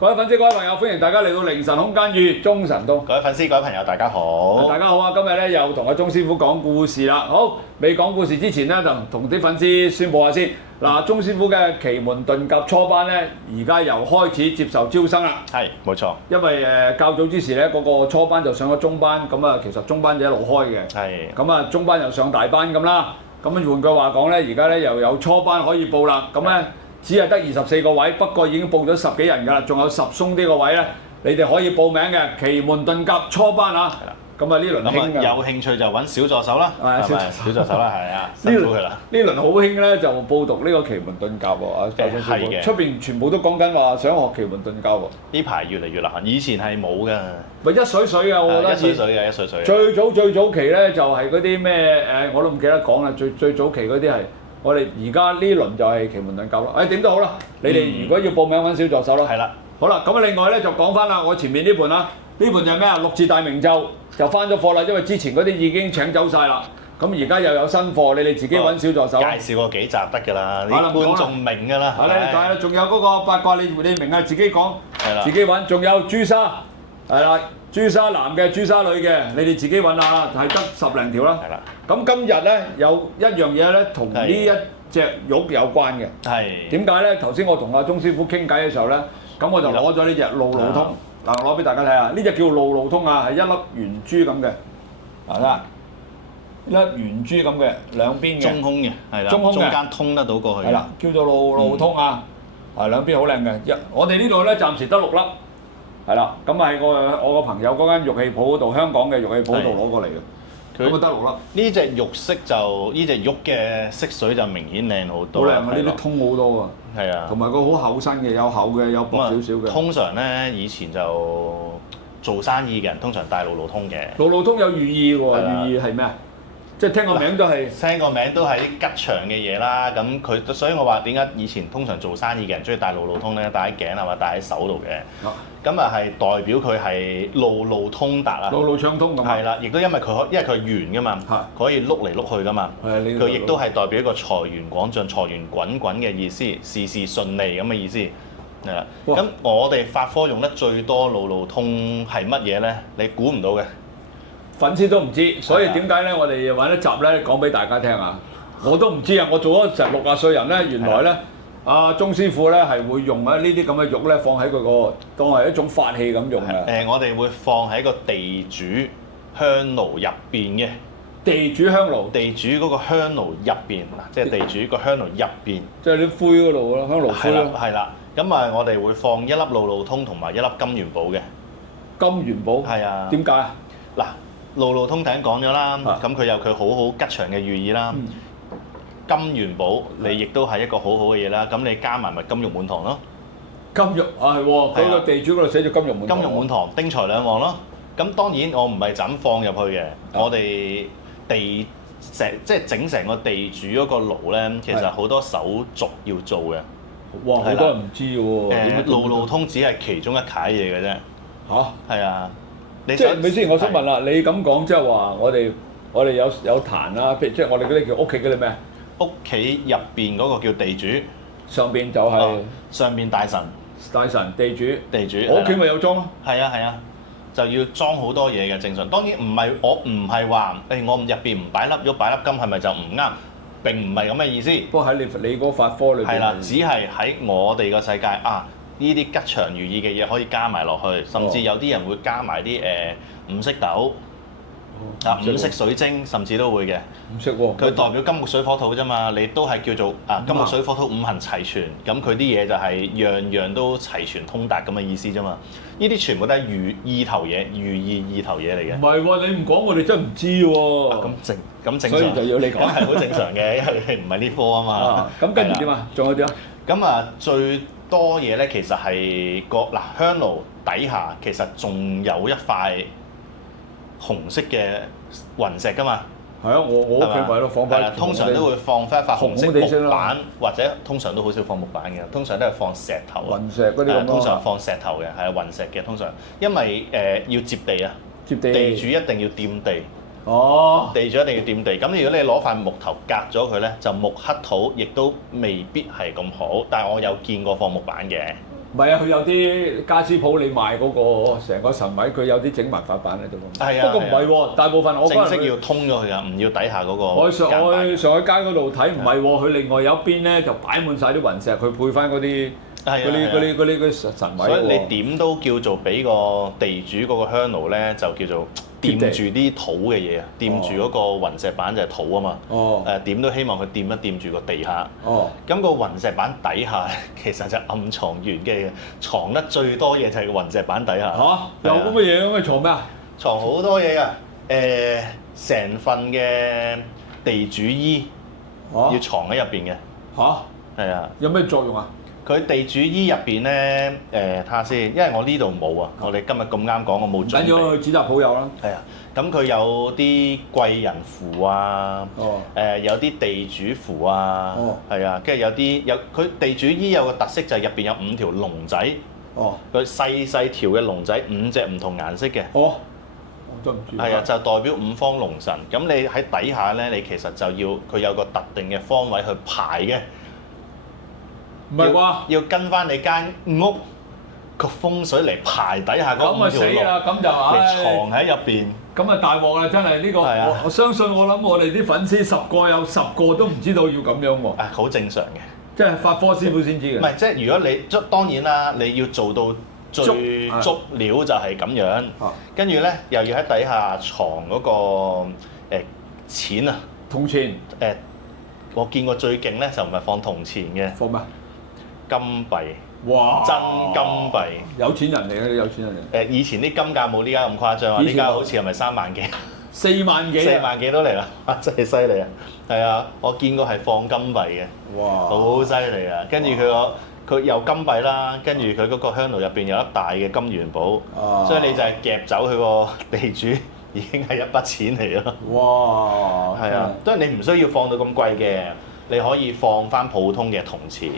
各位粉絲、各位朋友，歡迎大家嚟到凌晨空間與中神東。各位粉絲、各位朋友，大家好。大家好啊！今日咧又同阿鐘師傅講故事啦。好，未講故事之前咧，就同啲粉絲宣佈下先。嗱，鐘師傅嘅奇門遁甲初班咧，而家又開始接受招生啦。係，冇錯。因為較早之時咧，嗰個初班就上咗中班，咁啊其實中班就一路開嘅。係。咁啊中班又上大班咁啦。咁換句話講咧，而家咧又有初班可以報啦。咁咧只係得24個位，不過已經報咗10幾人㗎啦，仲有10鬆啲個位咧，你哋可以報名嘅奇門遁甲初班啊。係啦。咁啊呢輪興㗎。有興趣就揾小助手啦。係咪？小助手啦，係啊。辛苦佢啦。呢輪好興咧，就報讀呢個奇門遁甲喎。啊，係嘅。出邊全部都講緊話想學奇門遁甲喎。呢排越嚟越流行，以前係冇㗎。咪一水水嘅，我覺得。一水水嘅，一水水。最早期咧就係嗰啲咩我都唔記得講啦。最早期嗰啲係我哋而家呢輪就係奇門遁甲咯。點都好啦，你哋如果要報名揾小助手咯。係啦。好啦，咁啊另外咧就講翻啦，我前面呢盤啦，呢盤就係咩啊？六字大明咒就翻咗貨啦，因為之前嗰啲已經請走晒啦。咁而家又有新貨，你哋自己揾小助手。介紹過幾集得㗎啦，啲觀眾明㗎啦。係啦，仲有嗰個八卦，你明啊？自己講，係啦，自己揾。仲有朱砂，係啦，朱砂男嘅、朱砂女嘅，你哋自己揾下啦，係得10零條啦。係啦。咁今日咧有一樣嘢咧，同呢一隻玉有關嘅。係。點解咧？頭先我同阿鐘師傅傾偈嘅時候咧，咁我就攞咗呢隻路路通，嗱攞俾大家睇下，呢隻叫路路通啊，係一粒圓珠咁嘅，係啦。一粒圓珠咁嘅，兩邊嘅中空嘅，係啦，中間通得到過去。係啦，叫做路路通啊，係兩邊好靚嘅。我哋呢度咧暫時得6粒，係啦，咁係我個朋友嗰間玉器鋪嗰度，香港嘅玉器鋪嗰度攞過嚟嘅，咁啊得6粒。呢隻玉色就呢隻玉嘅色水就明顯靚好多。好靚啊！呢啲通好多啊。係啊。同埋佢好厚身嘅，有厚嘅，有薄少少嘅。通常咧以前就做生意嘅人通常帶路路通嘅。路路通有寓意喎，寓意係咩啊？即係聽個名都係，聽個名都係啲吉祥嘅嘢啦。咁佢，所以我話點解以前通常做生意嘅人中意戴路路通咧，戴喺頸啊或者戴喺手度嘅。咁啊係代表佢係路路通達啊。路路暢通咁。係啦，亦都因為佢因為佢係圓噶嘛，佢可以碌嚟碌去噶嘛。佢亦都係代表一個財源廣進、財源滾滾嘅意思，事事順利咁嘅意思。係啦。咁我哋法科用得最多路路通係乜嘢咧？你估唔到嘅。粉絲都唔知，所以點解咧？我哋揾一集咧講俾大家聽啊！我都唔知啊！我做咗成60歲人咧，原來咧，阿鐘師傅咧係會用呢啲咁嘅玉咧放喺佢個當係一種法器咁用嘅。我哋會放喺個地主香爐入邊嘅。地主香爐。地主嗰個香爐入邊嗱，即係地主個香爐入邊。即係啲灰嗰度咯，香爐灰咯。係啦，咁啊，我哋會放一粒路路通同埋一粒金元寶嘅。金元寶。係啊。點解啊？嗱。路路通頭先講咗啦，咁佢有佢好好吉祥嘅寓意啦。金元寶你亦都係一個好好嘅嘢啦，咁你加埋咪金玉滿堂咯。金玉啊係喎，嗰個地主嗰度寫住金玉滿堂。金玉滿堂，丁財兩旺咯。咁當然我唔係就咁放入去嘅，我哋即係整成個地主嗰個爐咧，其實好多手續要做嘅。哇！好多人唔知喎。路路通只係其中一楷嘢嘅啫。嚇？係啊。即係咪先？我想問啦，你咁講即係話我哋有壇啦，譬如即係我哋嗰啲叫屋企嗰啲咩？屋企入邊嗰個叫地主，上邊就係上邊大神，地主。我屋企咪有裝咯。係啊，就要裝好多嘢嘅正常。當然我唔係話我入邊唔擺粒玉擺粒金係咪就唔啱？並唔係咁嘅意思。不過喺你嗰法科裏邊。係啦，只係喺我哋個世界啊。呢啲吉祥如意嘅嘢可以加埋落去，甚至有啲人會加埋啲五色豆、五色水晶，甚至都會嘅。五色喎。佢代表金木水火土啫嘛，你都係叫做金木水火土五行齊全，咁佢啲嘢就係樣樣都齊全通達咁嘅意思啫嘛。呢啲全部都係意頭嘢，寓意意頭嘢嚟嘅。唔係喎，你唔講我哋真係唔知喎。咁正常。所以就要你講。係好正常嘅，因為唔係呢科啊嘛。咁跟住點啊？仲有啲啊？咁啊最多嘢咧，其實係香爐底下其實仲有一塊紅色嘅雲石噶嘛。係啊，我屋企咪咯，放翻。通常都會放翻一塊紅色木板，或者通常都好少放木板嘅，通常都係放石頭。雲石嗰啲咁咯。通常放石頭嘅，係啊，雲石嘅通常，因為要接地啊，地主一定要掂地。哦，地主一定要掂地，咁如果你攞塊木頭隔咗佢咧，就木克土，亦都未必係咁好。但係我有見過放木板嘅。唔係啊，佢有啲家私鋪你賣嗰個成個神位，佢有啲整文化版喺度。係啊，不過唔係喎，大部分我正式要通咗佢啊，唔要底下嗰個。我上去街嗰度睇，唔係喎，佢另外有一邊咧就擺滿晒啲雲石，佢配翻嗰啲神位。所以你點都叫做俾個地主嗰個香爐咧，就叫做掂住啲土嘅嘢啊，掂住嗰個雲石板就係土啊嘛。點都希望佢掂一掂住個地下。咁個雲石板底下咧，其實就暗藏玄機嘅，藏得最多嘢就係個雲石板底下。有咁嘅嘢咁嘅藏咩啊？藏好多嘢啊！成份嘅地主衣要藏喺入邊嘅。係啊。有咩作用啊？佢地主衣入邊咧，睇下先，因為我呢度冇啊，我哋今日咁啱講，我冇準備。緊要去紙紮鋪有啦。係啊，咁佢有啲貴人符啊，有啲地主符啊，係啊，跟住佢地主衣有個特色就係入邊有5條龍仔，佢細條嘅龍仔5隻唔同顏色嘅。我都唔知。係啊，就代表5方龍神。咁你喺底下咧，你其實就要佢有個特定嘅方位去排嘅。唔係啩？要跟翻你間屋個風水嚟排底下嗰5條龍，咁啊死啦！咁就嚟藏喺入邊。咁啊大鑊啦！真係呢個，我相信我諗我哋啲粉絲10個有10個都唔知道要咁樣喎。好正常嘅，即係法科師傅先知嘅。唔係，即係如果你當然啦，你要做到最足料就係咁樣。跟住咧，又要喺底下藏嗰個錢啊，銅錢。我見過最勁咧，就唔係放銅錢嘅。放咩？金幣，哇！真金幣，有錢人嚟嘅，有錢人嚟。以前啲金價冇呢家咁誇張啊，呢家好似係咪3萬幾？4萬幾？4萬幾都嚟啦！真係犀利啊！係啊，我見過係放金幣嘅，哇！好犀利啊！跟住佢有金幣啦，跟住佢嗰個香爐入邊有一大嘅金元寶，所以你就係夾走佢個地主已經係一筆錢嚟咯。哇！係啊，當然你唔需要放到咁貴嘅，你可以放翻普通嘅銅錢。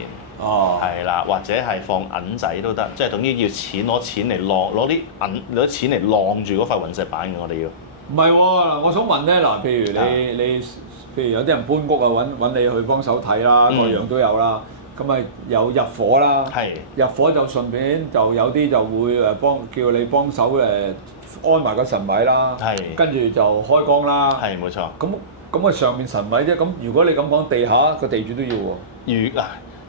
係啦，或者係放銀仔都得，即係總之要攞錢嚟攞啲錢嚟晾住嗰塊雲石板嘅，我哋要。唔係喎，我想問咧嗱，譬如你譬如有啲人搬屋啊，揾你去幫手睇啦，各樣都有啦。咁啊有入伙啦，入伙就順便就有啲就會叫你幫手安埋個神位啦，跟住就開光啦。係冇錯。咁啊上面神位啫，咁如果你咁講，地下個地主都要喎。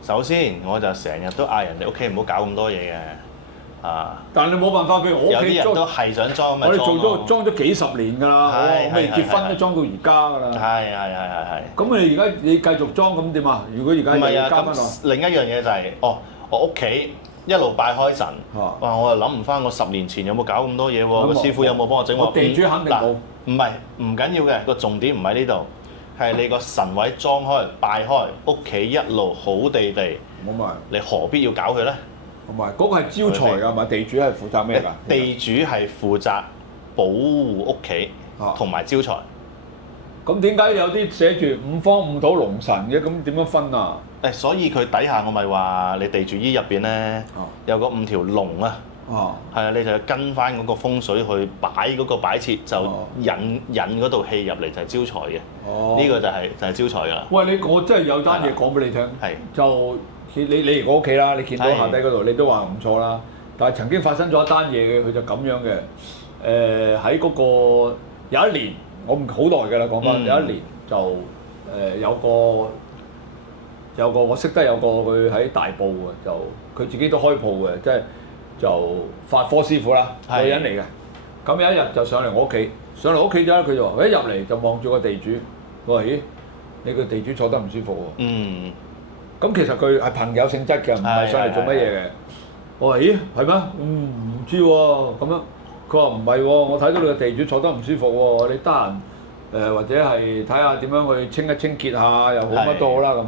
首先，我就成日都嗌人哋屋企唔好搞咁多嘢嘅，但係你冇辦法，譬如我屋企有啲人都係想裝咪裝咯。我哋裝咗幾十年㗎啦，我未結婚都裝到而家㗎啦。係。咁你而家你繼續裝咁點啊？如果而家要加翻落。另一樣嘢就係，我屋企一路拜開神，哇！我又諗唔翻我10年前有冇搞咁多嘢喎？個師傅有冇幫我整？我地主肯定冇。唔緊要嘅，個重點唔喺呢度。係你個神位裝開、拜開，屋企一路好地地，你何必要搞佢咧？同埋嗰個係招財㗎嘛？地主係負責咩㗎？地主係負責保護屋企同埋招財。咁點解有啲寫住5方5土龍神嘅？咁點樣分啊？所以佢底下我咪話你地主衣入邊咧有個5條龍啊。係啊，你就要跟翻嗰個風水去擺嗰個擺設，就引嗰道氣入嚟就係招財嘅。呢個就係招財㗎啦。喂，我真係有單嘢講俾你聽，就你嚟我屋企啦，你見到下底嗰度，你都話唔錯啦。但係曾經發生咗一單嘢嘅，佢就咁樣嘅。喺嗰個有一年，我唔好耐㗎啦，講翻有一年就有個我識得有個佢喺大埔嘅，就佢自己都開鋪嘅，即係。就法科師傅啦，女人嚟嘅。咁有一日就上嚟我屋企，上嚟屋企咗，佢就話：一入嚟就望住個地主，我話：咦，你個地主坐得唔舒服喎。咁其實佢係朋友性質嘅，唔係上嚟做乜嘢嘅。我話：咦，係咩？唔知喎。咁樣，佢話唔係喎，我睇到你個地主坐得唔舒服喎，你得閒或者係睇下點樣去清一清潔下又好，乜都好啦咁。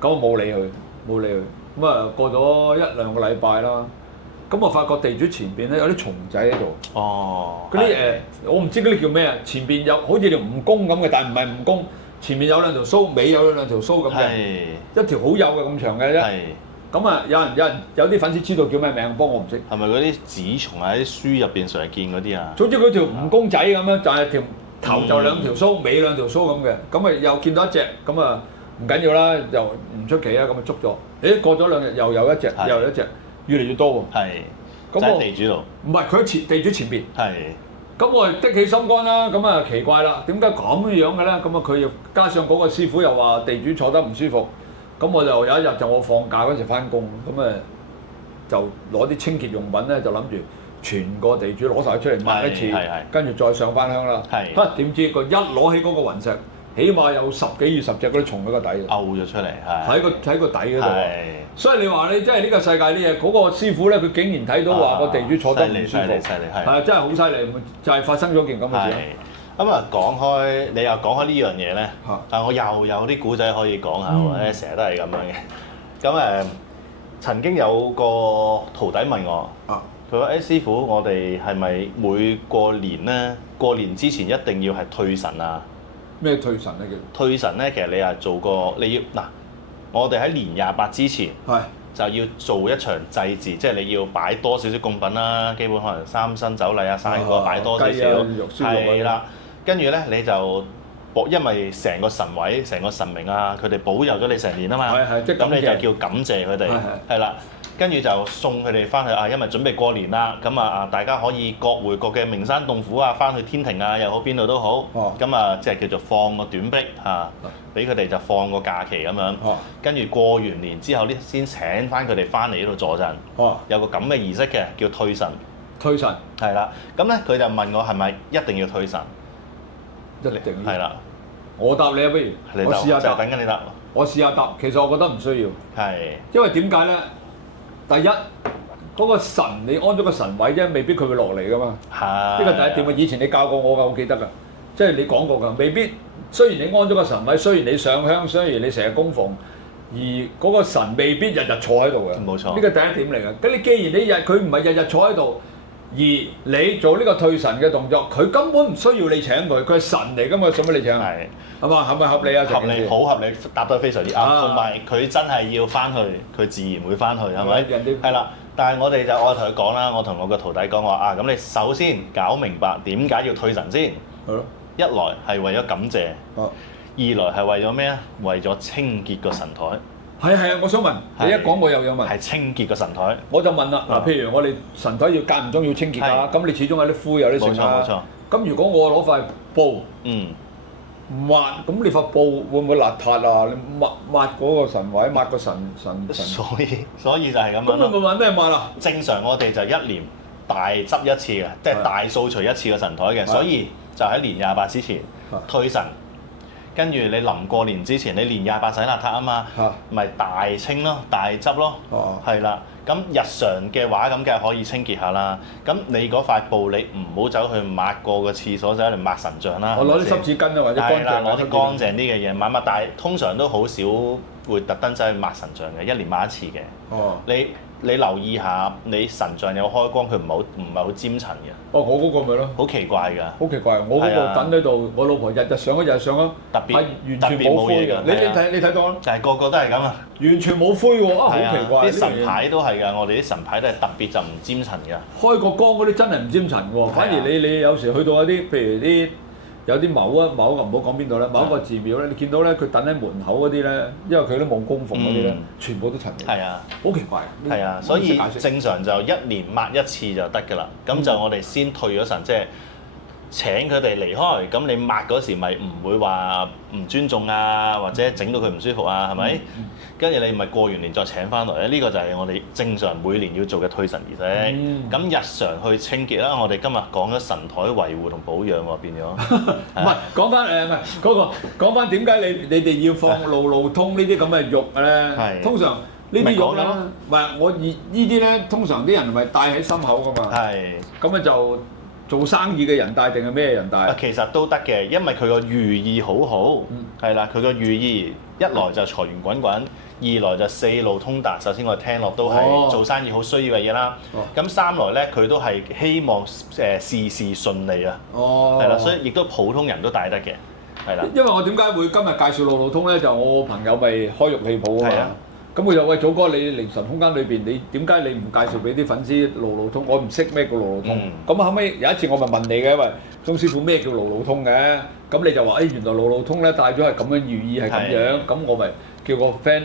咁我冇理佢。咁啊過咗1-2個禮拜啦。咁我發覺地主前邊咧有啲蟲仔喺度。嗰啲我唔知嗰啲叫咩啊。前邊有好似條蜈蚣咁嘅，但係唔係蜈蚣。前面有2條須，尾有2條須咁嘅，一條好幼嘅咁長嘅啫。咁啊，有啲粉絲知道叫咩名，不過我唔識。係咪嗰啲紙蟲喺啲書入邊常見嗰啲啊？總之嗰條蜈蚣仔咁樣，就係條頭就2條須，尾2條須咁嘅。咁啊又見到一隻，咁啊唔緊要啦，又唔出奇啊，咁啊捉咗。過咗2日又有一隻，又有一隻。越嚟越多喎。係。咁喺地主度。唔係佢喺地主前邊。係。咁我的起心肝啦，咁啊奇怪啦，點解咁樣嘅咧？咁啊佢又加上嗰個師傅又話地主坐得唔舒服，咁我就有一日就我放假嗰時翻工，咁啊就攞啲清潔用品咧，就諗住全個地主攞晒出嚟抹一次，跟住再上翻香啦。嚇點知佢一攞起嗰個雲石，起碼有10幾20隻嗰啲蟲喺個底，勾咗出嚟，喺個底嗰度。所以你話你真係呢個世界啲嘢，嗰個師傅咧，佢竟然睇到話個地主坐得唔舒服，係真係好犀利，就係發生咗件咁嘅事。咁啊講開，你又講開呢樣嘢咧，但我又有啲古仔可以講下喎，成日都係咁樣嘅。咁曾經有個徒弟問我，佢話：師傅，我哋係咪每過年咧，過年之前一定要係退神啊？咩退神咧？叫退神咧，其實你係做過，你要嗱，我哋喺年28之前就要做一場祭祀，即係你要擺多少少供品啦，基本可能3牲酒禮啊、生果擺多少少，係啦。跟住咧你就因為成個神位、成個神明啊，佢哋保佑咗你成年啊嘛，咁你就叫感謝佢哋，係啦。跟住就送佢哋翻去啊，因為準備過年啦，咁啊大家可以各回各嘅名山洞府啊，翻去天庭啊又好，邊度都好，咁啊即係叫做放個短壁嚇，俾佢哋就放個假期咁樣。跟住過完年之後呢，先請翻佢哋翻嚟呢度坐陣，有個咁嘅儀式嘅，叫退神。退神係啦，咁咧佢就問我係咪一定要退神？一定要。係啦，我答你啊，不如我試下答。就等緊你答。我試下答，其實我覺得唔需要。係。因為點解咧？第一，嗰個神你安咗個神位啫，未必佢會落嚟噶嘛。係。呢個第一點啊！以前你教過我㗎，我記得㗎。即係你講過㗎，未必。雖然你安咗個神位，雖然你上香，雖然你成日供奉，而嗰個神未必日日坐喺度嘅。冇錯。呢個第一點嚟㗎。咁你既然佢唔係日日坐喺度，而你做呢個退神嘅動作，佢根本唔需要你請佢，佢係神嚟㗎嘛，使乜你請？係。係嘛？係咪合理啊？合理，好合理，答得非常之啱。同埋佢真係要翻去，佢自然會翻去，係咪？係啦。但係我同佢講啦，我同我個徒弟講話啊，咁你首先搞明白點解要退神先。係咯。一來係為咗感謝，二來係為咗咩啊？為咗清潔個神台。係啊，我想問你一講我又有問。係清潔個神台。我就問啦，嗱，譬如我哋神台要間唔中要清潔㗎，咁你始終有啲灰有啲剩啦。冇錯冇錯。咁如果我攞塊布，抹，咁你塊布會唔會邋遢啊？你抹嗰個神位，抹個神。所以就係咁樣咯。咁你會揾咩抹啊？正常我哋就一年大執一次嘅，即係大掃除一次個神台嘅，所以就喺年28之前退神。跟住你臨過年之前，你年28洗邋遢啊嘛，咪大清咯，大執咯，係啦。咁日常嘅話，咁梗係可以清潔下啦。咁你嗰塊布，你唔好走去抹過個廁所，走嚟抹神像啦。我攞啲濕紙巾啊，或者乾淨攞啲乾淨啲嘅嘢抹抹，但係通常都好少會特登走去抹神像嘅，一年抹一次嘅。你留意下，你神像有開光，佢唔係好沾塵嘅。我嗰個咪咯。好奇怪㗎。好奇怪，我嗰個等喺度，我老婆日日上啊，特別完全冇灰嘅。你睇到啦。就係個個都係咁啊。完全冇灰喎，好奇怪。啲神牌都係㗎，我哋啲神牌都係特別就唔沾塵㗎。開個光嗰啲真係唔沾塵喎，反而你有時去到一啲，譬如啲。有啲某個唔好講邊度咧，某一個寺廟咧，你見到咧佢等喺門口嗰啲咧，因為佢都冇供奉嗰啲咧，全部都塵嘅。係啊，好奇怪。係啊，所以正常就一年抹一次就得㗎啦。咁就我哋先退咗神，即係請佢哋離開。咁你抹嗰時咪唔會話唔尊重啊，或者整到佢唔舒服啊，係咪？跟住你咪過完年再請翻嚟咧，呢個就係我哋正常每年要做嘅退神儀式。咁日常去清潔啦，我哋今日講咗神台維護同保養喎，變咗。唔係講翻唔係嗰個講翻點解你哋要放路路通呢啲咁嘅玉咧？通常呢啲玉咧，唔係我呢啲咧，通常啲人咪戴喺心口噶嘛。係。咁啊就做生意嘅人戴定係咩人戴？其實都得嘅，因為佢個寓意好好。係啦，佢個寓意一來就財源滾滾。二來就4路通達，首先我哋聽落都係做生意好需要嘅嘢啦。咁三來咧，佢都係希望事事順利啊。係啦，所以亦都普通人都帶得嘅，係啦。因為我點解會今日介紹路路通咧？就我朋友咪開玉器鋪啊嘛。咁佢就喂，祖哥，你靈神空間裏邊，你點解你唔介紹俾啲粉絲路路通？我唔識咩叫路路通。咁後尾有一次我咪問你嘅，喂，鐘師傅咩叫路路通嘅？咁你就話原來路路通咧帶咗係咁樣寓意係咁樣。咁我咪叫個 friend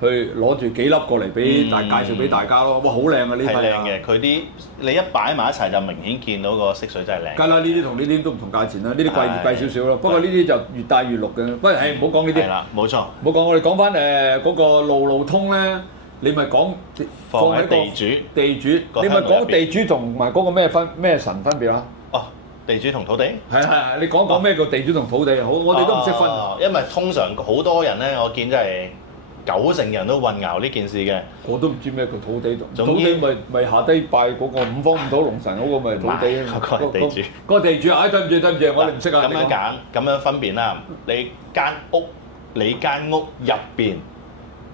去攞住幾粒過嚟俾介紹俾大家咯。哇，好靚啊！呢批係靚嘅，佢啲你一擺埋一齊就明顯見到個色水真係靚。梗啦，呢啲同呢啲都唔同價錢啦，呢啲貴少少咯。不過呢啲就越帶越綠嘅。不過係唔好講呢啲。係啦，冇錯。唔好講，我哋講翻嗰個路路通咧，你咪講放喺地主。地主，你咪講地主同埋嗰個咩神分別啊？哦，地主同土地。係，你講咩叫地主同土地？好，我哋都唔識分。因為通常好多人咧，我見真係90%人都混淆呢件事嘅。我都唔知咩叫土地同土地咪下低拜嗰個五方五土龍神嗰個咪土地。嗰個係地主。嗰個地主，對唔住，我哋唔識啊。咁樣分辨啦，你間屋入邊，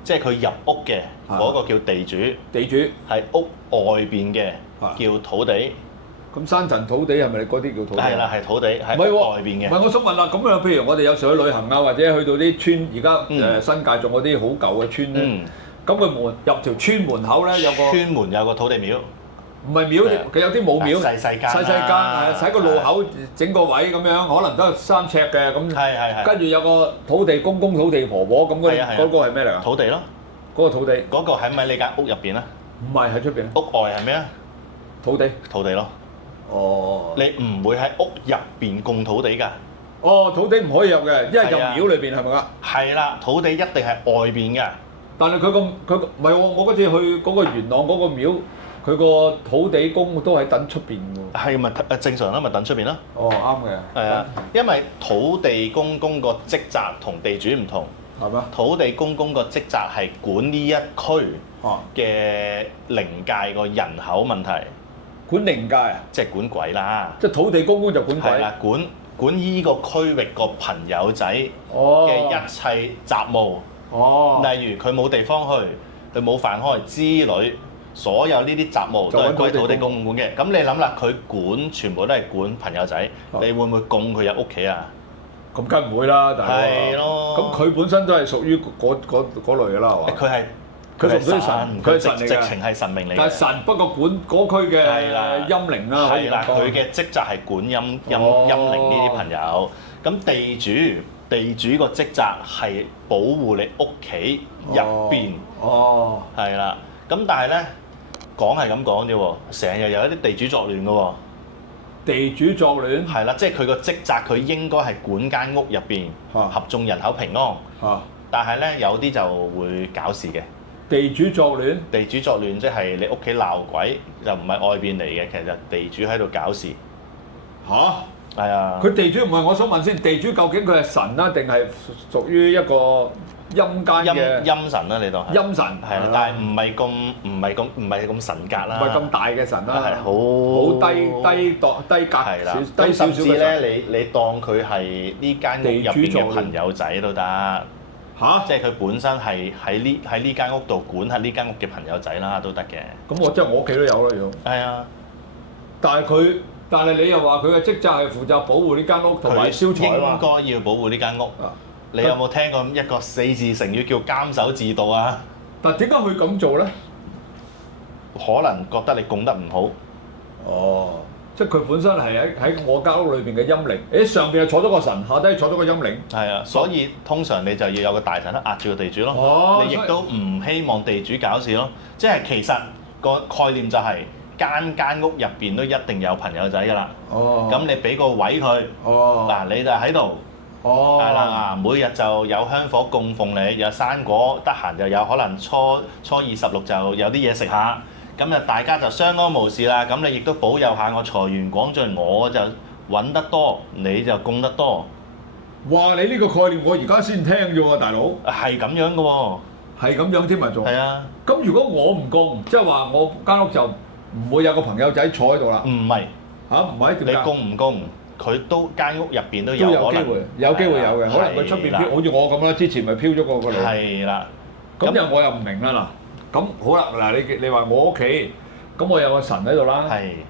即係佢入屋嘅嗰個叫地主。地主係屋外邊嘅叫土地。咁山塵土地係咪嗰啲叫土地？係啦，係土地，係外邊嘅。唔係，我想問啦，咁樣譬如我哋有時去旅行啊，或者去到啲村，而家新界仲有啲好舊嘅村咧，咁佢入條村門口咧有個村門有個土地廟，唔係廟，佢有啲冇廟，細間，喺個路口整個位咁樣，可能都係3尺嘅咁。係。跟住有個土地公公、土地婆婆咁嗰個係咩嚟啊？土地咯，嗰個土地。嗰個喺咪你間屋入邊啊？唔係喺出邊。屋外係咩啊？土地咯。哦，你唔會喺屋入邊供土地㗎。哦，土地唔可以入嘅，因為入廟裏邊係咪啊？係啦，土地一定係外邊嘅。但係佢唔係喎，我嗰次去嗰個元朗嗰個廟，佢個土地公都喺等出邊喎。係咪正常啦？咪等出邊咯。哦，啱嘅。係啊，因為土地公公個職責同地主唔同。係咩？土地公公個職責係管呢一區嘅靈界個人口問題。管靈界啊，即係管鬼啦！即係土地公公就管鬼。係啦，管依個區域個朋友仔嘅一切雜務。哦。例如佢冇地方去，佢冇飯開之類，所有呢啲雜務都係歸土地公公管嘅。咁你諗啦，佢管全部都係管朋友仔，你會唔會供佢入屋企啊？咁梗唔會啦，大佬。係咯。咁佢本身都係屬於嗰類㗎啦，係嘛？佢屬於神，佢係神嚟嘅，直情係神明嚟嘅。但係神不過管嗰區嘅陰靈啦，係啦，佢嘅職責係管陰靈呢啲朋友。咁地主個職責係保護你屋企入邊。哦。係啦。咁但係咧，講係咁講啫喎，成日有一啲地主作亂嘅喎。地主作亂？係啦，即係佢個職責，佢應該係管間屋入邊，合眾人口平安。但係咧，有啲就會搞事嘅。地主作亂？地主作亂即係你屋企鬧鬼，就唔係外邊嚟嘅，其實地主喺度搞事。嚇？係啊。佢地主唔係，我想問先，地主究竟佢係神啊，定係屬於一個陰間嘅陰神啦？你當係陰神係啦，但係唔係咁神格啦，唔係咁大嘅神啦，係好低格係啦，低少少嘅神。甚至咧，你當佢係呢間屋入邊嘅朋友仔都得。嚇！即係佢本身係喺呢間屋度管下呢間屋嘅朋友仔啦，都得嘅。咁即係我屋企都有啦，要。係啊，但係你又話佢嘅職責係負責保護呢間屋同埋消財啊嘛。應該要保護呢間屋。你有冇聽過一個4字成語叫監守自盜啊？但點解佢咁做咧？可能覺得你供得唔好。哦。即係佢本身係喺我間屋裏邊嘅陰靈，上邊係坐咗個神，下低坐咗個陰靈。係啊，所以通常你就要有個大神咧壓住個地主咯。哦，你亦都唔希望地主搞事咯。即係其實個概念就係間屋入邊都一定有朋友仔㗎啦。哦。咁你俾個位佢。哦。嗱，你就喺度。哦。係啦，每日就有香火供奉你，有生果，得閒就有可能初二16就有啲嘢食下。咁就大家就相安無事啦。咁你亦都保佑下我財源廣進，我就揾得多，你就供得多。哇！你呢個概念我而家先聽啫喎，大佬。係咁樣嘅喎。係咁樣添咪仲？係啊。咁如果我唔供，即係話我間屋就唔會有個朋友仔坐喺度啦。唔係。嚇？唔係點解？你供唔供？佢都間屋入邊都有可能。有機會有嘅，可能佢出邊飄，好似我咁啦，之前咪飄咗個女。係啦。咁我又唔明啦嗱。咁好啦，嗱你話我屋企，咁我有個神喺度啦，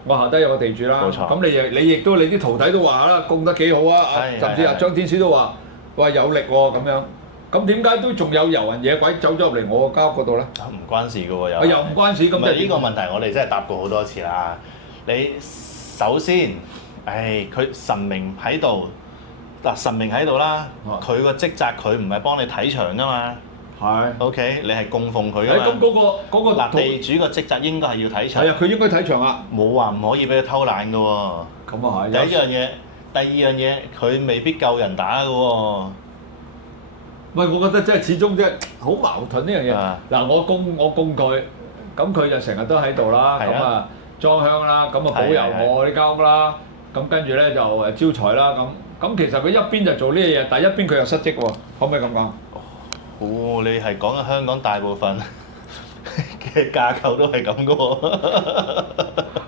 我下低有個地主啦，咁你亦都你啲徒弟都話啦，供得幾好啊，甚至阿張天師都話有力喎咁樣，咁點解都仲有遊魂野鬼走咗入嚟我個間屋嗰度咧？唔關事嘅喎又唔關事咁。唔係呢個問題，我哋真係答過好多次啦。你首先，佢神明喺度，嗱神明喺度啦，佢個職責佢唔係幫你睇場㗎嘛。係。OK，你係供奉佢㗎嘛。咁嗰個嗱，地主個職責應該係要睇場。係啊，佢應該睇場啊。冇話唔可以俾佢偷懶㗎喎。咁啊係。第一樣嘢，第二樣嘢，佢未必夠人打㗎喎。唔係，我覺得即係始終即係好矛盾呢樣嘢。嗱，我供佢，咁佢就成日都喺度啦，咁啊裝香啦，咁啊保佑我呢間屋啦，咁跟住咧就招財啦，咁其實佢一邊就做呢樣嘢，但係一邊佢又失職喎，可唔可以咁講？哦，你係講緊香港大部分嘅架構都係咁嘅喎，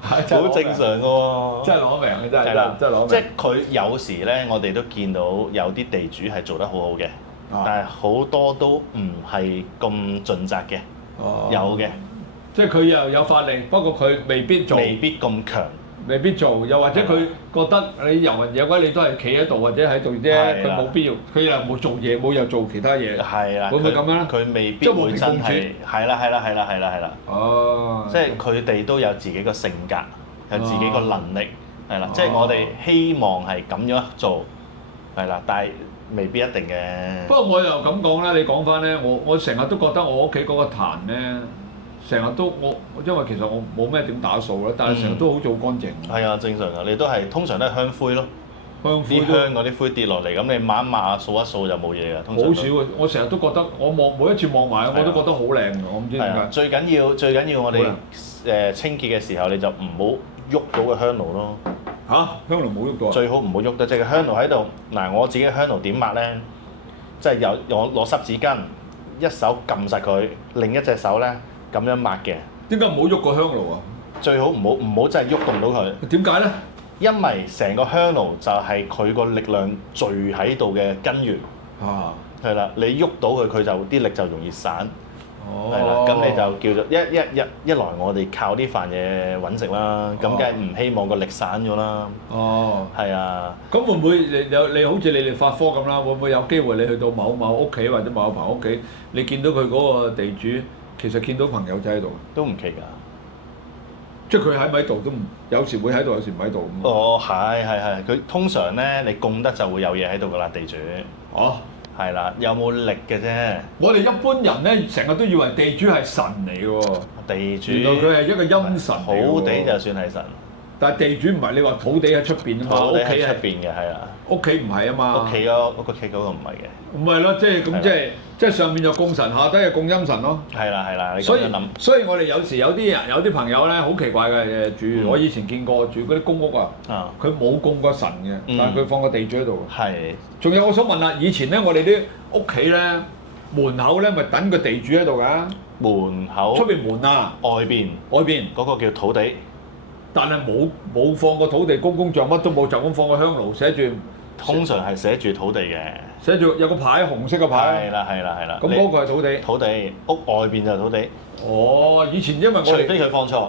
好正常嘅喎。真係攞命嘅真係，真係攞命。即係佢有時咧，我哋都見到有啲地主係做得好好嘅。但係好多都唔係咁盡責嘅，有嘅，即係佢又有法力，不過佢未必做，未必咁強，未必做，又或者佢覺得你遊魂野鬼你都係企喺度或者喺度啫，佢冇必要，佢又冇做嘢，冇又做其他嘢，係啦，會唔會咁樣咧？佢未必會真係，係啦，哦，即係佢哋都有自己個性格，有自己個能力，係啦，即係我哋希望係咁樣做，係啦，但係未必一定嘅。不過我又咁講啦，你講翻咧，我成日都覺得我屋企嗰個壇咧，成日都因為其實我冇咩點打掃啦，但係成日都好做乾淨。係啊，正常啊，你都係通常都係香灰咯，香灰啲香嗰啲灰跌落嚟，咁你抹一抹、掃一掃就冇嘢㗎。通常好少啊！我成日都覺得我每一次望埋，我都覺得好靚㗎，我唔知點解。最緊要我哋清潔嘅時候，你就唔好喐到個香爐咯。嚇，香爐冇喐到啊！最好唔好喐到，即係個香爐喺度。嗱，我自己嘅香爐點抹咧？即係我攞濕紙巾，一手撳實佢，另一隻手咧咁樣抹嘅。點解唔好喐個香爐啊？最好唔好真係喐動到佢。點解咧？因為成個香爐就係佢個力量聚喺度嘅根源。啊，係啦，你喐到佢，佢就啲力就容易散。哦，係啦，咁你就叫做一來我哋靠呢份嘢揾食啦，咁梗係唔希望個力散咗啦。哦，係啊。咁會唔會你好似你哋法科咁啦？會唔會有機會你去到某屋企或者某朋友屋企，你見到佢嗰個地主，其實見到朋友仔喺度？都唔奇㗎。即係佢喺唔喺度都唔，有時會喺度，有時唔喺度咁。哦，係，佢通常咧，你供得就會有嘢喺度㗎啦，地主。哦。係啦，有冇力嘅啫？我哋一般人咧，成日都以為地主係神嚟嘅喎。地主。原來佢係一個陰神嚟嘅喎。土地就算係神。但係地主唔係，你話土地喺出邊啊嘛，屋企喺出邊嘅係啊。屋企唔係啊嘛。屋企嗰個唔係嘅。唔係咯，即係咁，即係上面就供神，下低就供陰神咯。係啦，你咁樣諗。所以我哋有時有啲朋友咧，好奇怪嘅住，我以前見過住嗰啲公屋啊，佢冇供過神嘅，但係佢放個地主喺度。係。仲有我想問啦，以前咧我哋啲屋企咧門口咧咪等個地主喺度㗎？門口。出邊門啊？外邊嗰個叫土地。但係冇放個土地公公像，乜都冇，就咁放個香爐，寫住。通常係寫住土地嘅。寫住有個牌，紅色嘅牌。係啦。咁嗰個係土地。土地，屋外邊就係土地。哦，以前因為我哋。除非佢放錯。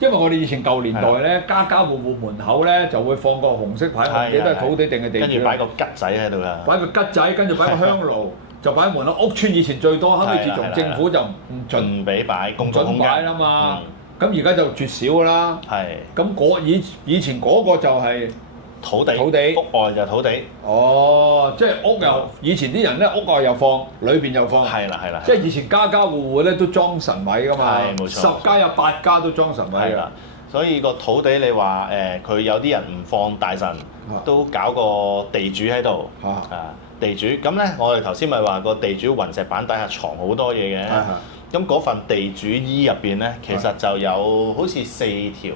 因為我哋以前舊年代咧，家家戶戶門口咧就會放個紅色牌，唔記得係土地定係地主。跟住擺個吉仔喺度㗎。擺個吉仔，跟住擺個香爐，就擺喺門口。屋邨以前最多，後尾自從政府就唔準俾擺，公眾空間。唔準擺啦嘛。咁而家就絕少㗎啦。係。咁以前嗰個就係土地。屋外就土地。哦，即係屋又以前啲人咧，屋外又放，裏邊又放。係啦。即係以前家家戶戶咧都裝神位㗎嘛。係冇錯。10家有8家都裝神位㗎。係啦。所以個土地你話佢有啲人唔放大神，都搞個地主喺度。地主咁咧，我哋頭先咪話個地主雲石板底下藏好多嘢嘅。咁嗰份地主衣入邊咧，其實就有好似4條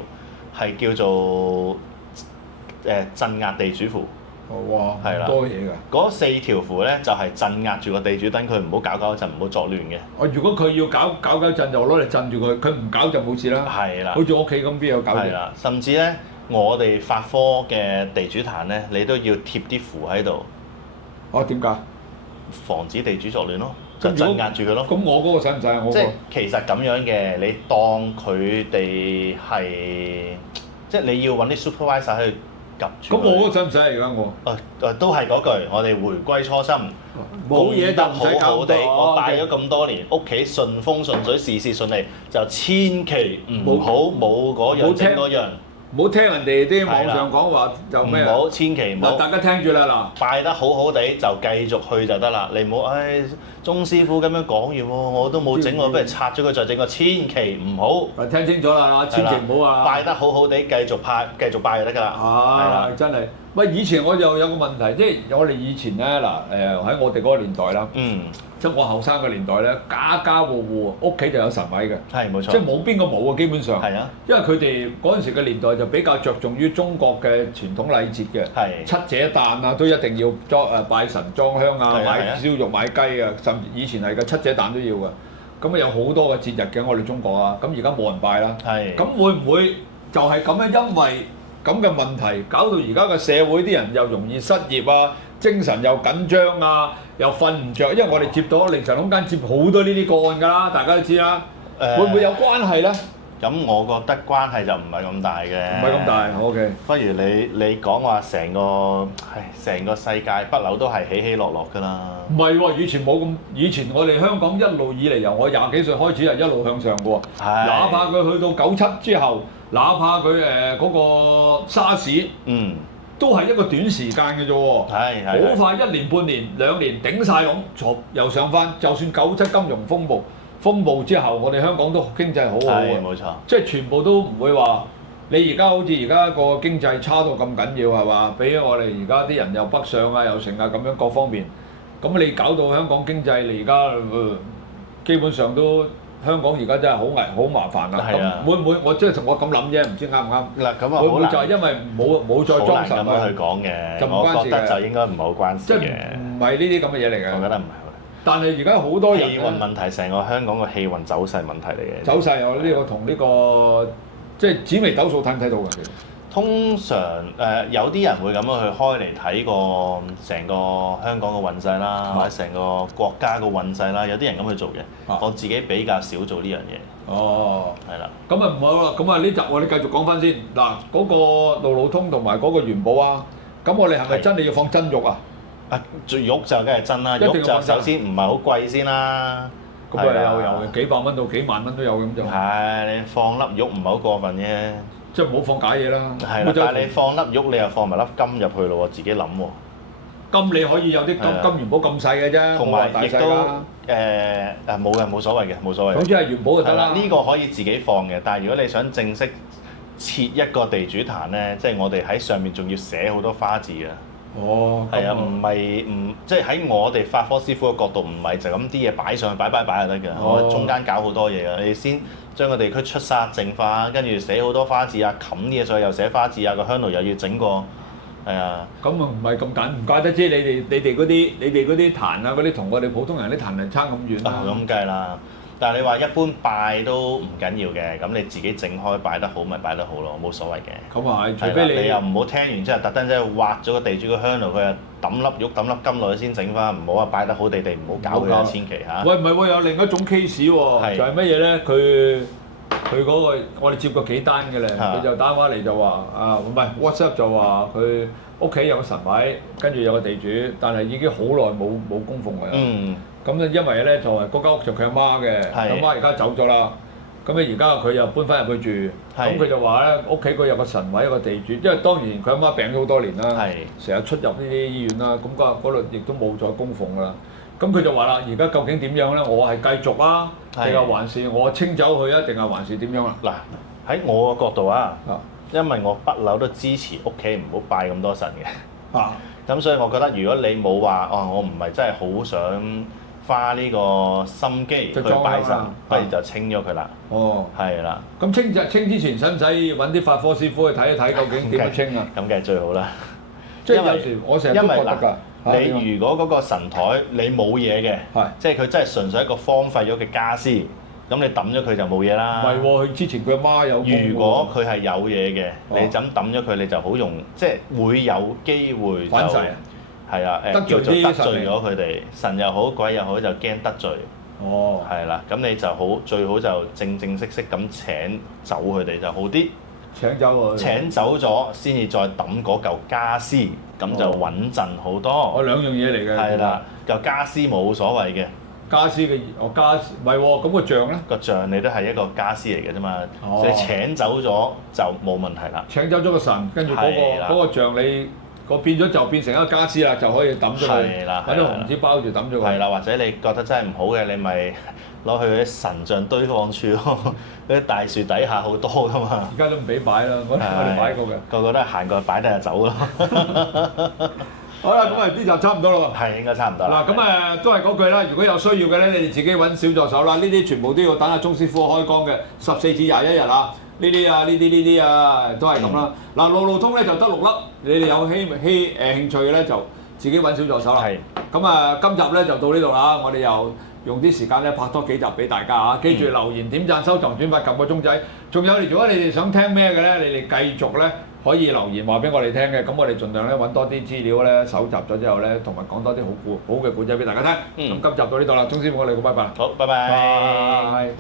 係叫做鎮壓地主符。哇！係啦，多嘢㗎。嗰4條符咧就係鎮壓住個地主，等佢唔好搞一陣，唔好作亂嘅。如果佢要搞一陣，就攞嚟鎮住佢；佢唔搞就冇事啦。係啦。好似屋企咁，邊有搞嘢？係啦，甚至咧，我哋法科嘅地主壇咧，你都要貼啲符喺度。哦，點解？防止地主作亂咯。就鎮壓住佢咯。咁我嗰個使唔使啊？我即係其實咁樣嘅，你當佢哋係即係你要揾啲 supervisor 去夾住。咁我嗰個使唔使而家我？都係嗰句，我哋回歸初心，冇嘢就唔使搞好地。我拜咗咁多年，屋企順風順水，事事順利，就千祈唔好冇嗰樣整嗰樣。唔好聽人哋啲網上講話就咩啊？唔好，千祈唔好。大家聽住啦嗱，拜得好好地就繼續去就得啦，你唔好鐘師傅咁樣講完喎，我都冇整，我不如拆咗佢再整個，千祈唔好。聽清楚啦，千祈唔好啊！拜得好好地繼續拜就得㗎啦。係啦，真係。喂，以前我就有個問題，即係我哋以前咧喺我哋嗰個年代啦，即係我後生嘅年代咧，家家戶戶屋企就有神位嘅，係冇錯，即係冇邊個冇啊，基本上。係啊，因為佢哋嗰陣時嘅年代就比較着重於中國嘅傳統禮節嘅，七姐誕啊都一定要拜神裝香啊，買燒肉買雞啊，甚至以前係嘅七姐誕都要嘅。咁啊有好多嘅節日嘅，我哋中國啊，咁而家冇人拜啦。咁會唔會就係咁樣？因為咁嘅問題，搞到而家嘅社會啲人又容易失業啊，精神又緊張啊，又瞓唔着。因為我哋接到凌晨空間接好多呢啲個案㗎啦，大家都知啦。會唔會有關係咧？咁我覺得關係就唔係咁大嘅。唔係咁大，OK。不如你講話成個世界不嬲都係起起落落㗎啦。唔係喎，以前冇咁，以前我哋香港一路以嚟由我廿幾歲開始係一路向上嘅喎。哪怕佢去到97之後，哪怕佢嗰個沙士，都係一個短時間嘅啫喎。好快1年半年2年頂晒籠，又上翻。就算97金融風暴之後，我哋香港都經濟好好嘅，冇錯，即係全部都唔會話你而家好似而家個經濟差到咁緊要係嘛？俾我哋而家啲人又北上啊，又成啊咁樣各方面，咁你搞到香港經濟你而家基本上都香港而家真係好麻煩啦。咁會唔會我即係我咁諗啫？唔知啱唔啱？嗱咁啊，會唔會就係因為冇再裝神咁樣去講嘅？我覺得就應該唔係好關事嘅。即係唔係呢啲咁嘅嘢嚟嘅？我覺得唔係。但係而家好多人氣運問題，成個香港個氣運走勢問題嚟嘅。走勢我呢個同呢個即係紫微斗數睇唔睇到㗎？其實通常有啲人會咁樣去開嚟睇個成個香港嘅運勢啦，或者成個國家嘅運勢啦，有啲人咁去做嘅。我自己比較少做呢樣嘢。哦，係啦。咁啊唔好啦，咁啊呢集我哋繼續講翻先。嗱，嗰個路路通同埋嗰個元寶啊，咁我哋係咪真係要放真玉啊？玉就梗係真啦，玉就首先唔係好貴先啦。咁啊有幾百蚊到幾萬蚊都有咁就。係，你放粒玉唔係好過分啫。即係唔好放假嘢啦。係啦，但係你放粒玉，你又放埋粒金入去咯喎，自己諗喎。金你可以有啲金元寶咁細嘅啫，同埋亦都冇嘅，冇所謂嘅，冇所謂。總之係元寶就得啦。呢個可以自己放嘅，但係如果你想正式設一個地主壇咧，即係我哋喺上面仲要寫好多花字嘅。哦，係啊，即係喺我哋法科師傅嘅角度，唔係就咁啲嘢擺上去擺就得嘅。我中間搞好多嘢嘅，你先將個地區出煞淨化，跟住寫好多花字啊，冚啲嘢上去又寫花字啊，個香爐又要整個，係啊。咁啊唔係咁簡，唔怪得知你哋嗰啲壇啊嗰啲同我哋普通人啲壇係差咁遠啦。咁梗係啦。但係你話一般拜都唔緊要嘅，咁你自己整開擺得好咪擺得好咯，冇所謂嘅。咁啊係，除非你又唔好聽完之後特登即係挖咗個地主個香爐，佢又抌粒玉抌粒金落去先整翻，唔好話擺得好地唔好搞佢，千祈嚇。喂，唔係喎，有另一種 case 喎，就係乜嘢咧？佢嗰個我哋接過幾單嘅咧，佢就打電話嚟就話唔係 WhatsApp 就話佢屋企有個神位，跟住有個地主，但係已經好耐冇供奉㗎啦。咁咧，因為咧就係嗰間屋就佢阿媽嘅，佢阿媽而家走咗啦。咁咧而家佢又搬翻入去住，咁佢就話咧屋企佢有個神位，一個地主，因為當然佢阿媽病咗好多年啦，成日出入呢啲醫院啦，咁嗰度亦都冇再供奉㗎啦。咁佢就話啦，而家究竟點樣咧？我係繼續啊，定係還是我清走佢啊？定係還是點樣啊？嗱，喺我個角度啊，因為我不嬲都支持屋企唔好拜咁多神嘅。咁所以我覺得如果你冇話我唔係真係好想花呢個心機去拜神，不如就清咗佢啦。哦，係啦。咁清之前使唔使揾啲法科師傅去睇一睇究竟點樣清啊？咁梗係最好啦。即係有時我成日都覺得㗎。你如果嗰個神台你冇嘢嘅，即係佢真係純粹一個荒廢咗嘅傢俬，咁你抌咗佢就冇嘢啦。唔係喎，佢之前佢阿媽有。如果佢係有嘢嘅，你就咁抌咗佢，你就好容易，即係會有機會就係啊叫做得罪咗佢哋，神又好鬼又好就驚得罪。哦，係啦，咁你就好最好就正式咁請走佢哋就好啲。請走佢。請走咗先至再抌嗰嚿傢俬，咁就穩陣好多。兩樣嘢嚟嘅。係啦，嚿傢俬冇所謂嘅。家私嘅家唔係喎，咁個像咧？個像你都係一個家私嚟嘅啫嘛，你請走咗就冇問題啦。請走咗個神，跟住嗰個像你變咗就變成一個家私啦，就可以抌咗佢，揾啲紅紙包住抌咗佢。係啦，或者你覺得真係唔好嘅，你咪攞去啲神像堆放處咯，嗰啲大樹底下好多噶嘛。而家都唔俾擺啦，我哋擺過嘅。個個都係行過去擺低就走咯。好啦，咁啊呢集差唔多啦喎。係應該差唔多啦。嗱，咁都係嗰句啦。如果有需要嘅咧，你哋自己揾小助手啦。呢啲全部都要等阿鐘師傅開光嘅14至21日啊。呢啲啊，都係咁啦。嗱，路路通咧就得6粒，你哋有興趣嘅咧就自己揾小助手啦。係。咁啊，今集咧就到呢度啦。我哋又用啲時間咧拍多幾集俾大家啊！記住留言、點讚、收藏、轉發、撳個鐘仔。仲有，如果你哋想聽咩嘅咧，你哋繼續咧可以留言話俾我哋聽嘅。咁我哋盡量咧揾多啲資料咧，搜集咗之後咧，同埋講多啲好嘅故仔俾大家聽。咁今集到呢度啦，鐘師傅我哋講拜拜。好，拜拜。